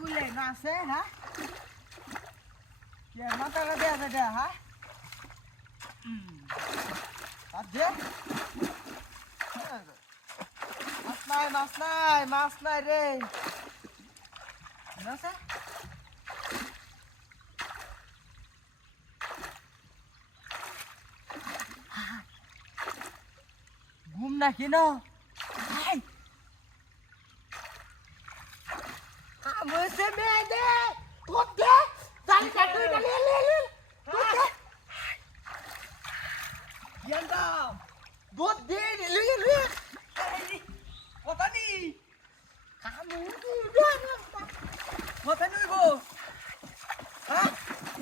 গুলে না আছে হ্যাঁ কে মাথাটা দেয়া দে হ্যাঁ আজে মাছ নাই রে না আছে ঘুম না কেন আমসে মেদে তোতে জানি কাটু লে তোতে ইয়ান্দা দুধ দে লে কথা নি কামু কথা নি গো হ্যাঁ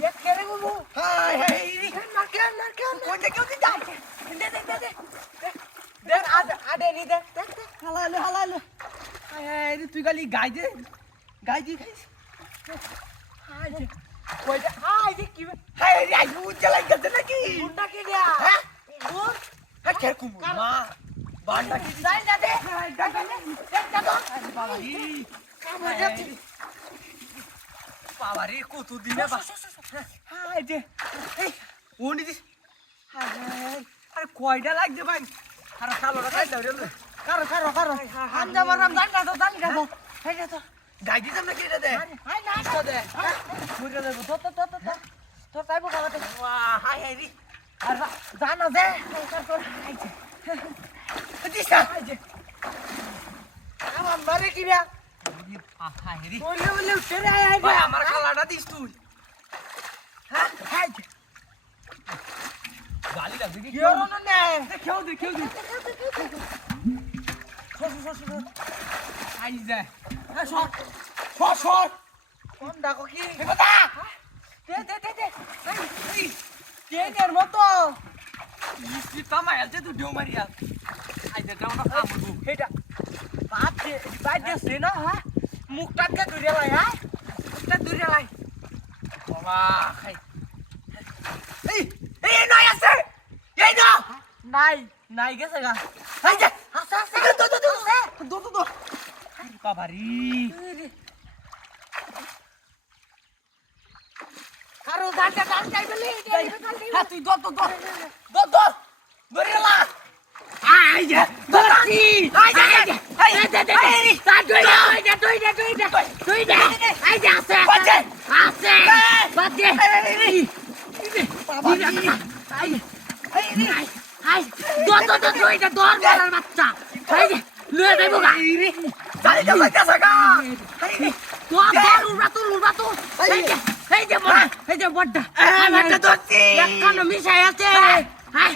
এক করে গো হাই হাই না কেন কোন কেউ দি যা দে দেখ আডে নি দেখ হালালে হাই তুই গালি গাই দি খাইস হাই যে কইটা হাই যে কি হাই রে আই উজ্জা লাগছে নাকি গুন্ডা কি দিয়া হ্যাঁ গুর হ্যাঁ কের কুমু মা বান্ডা কি যাই না দে দেখ তো বাবা রে কত দিনে বা হাই যে এই ওনি দি হাই আরে কয়টা লাগছে ভাই আরে কালোটা খাই দাও রে কারো হামজা মারাম জানি না তো হাই রে তো গাই দিতাম না কি রে দে হাই না তো দে মুরে দে তো তাই বড় কথা ওয়া হাই রে আর জানা দে তোর হাই যে দিছা হাই যে আমার মারে কি রে হাই রে বলে উঠে রে হাই ভাই আমার কালাটা দিস তুই হ্যাঁ হাই যে গালি লাগবে কি কেউ না কেউ দে সর আই যায় হ্যাঁ সর কোন ডাকো কি কথা দে এই কেনের মতো ইসি তামা আলতে তুই ডিও মারিয়া আই দে ডাউনা কামড়বো হেটা বাদ দে না হ্যাঁ মুখটাকে দূরে লাই হ্যাঁ মুখটা দূরে লাই বাবা খাই এই নয় আছে এই না নাই গেছে গা এই যে আসা দো বাবারি কারো দাঁড়া বলে হ্যাঁ তুই দো ধরেলা আই যা ধরছি আই যা তা তুই দে আই যা আছে বাজে বাবারি আই দো দর মারার বাচ্চা আই যা লয়ে দেবো গা জানি তো কইতাছ গা তো উড়াতো এই যে বড়টা বড়টা ধরছি এক কানো মিশাই আছে হাই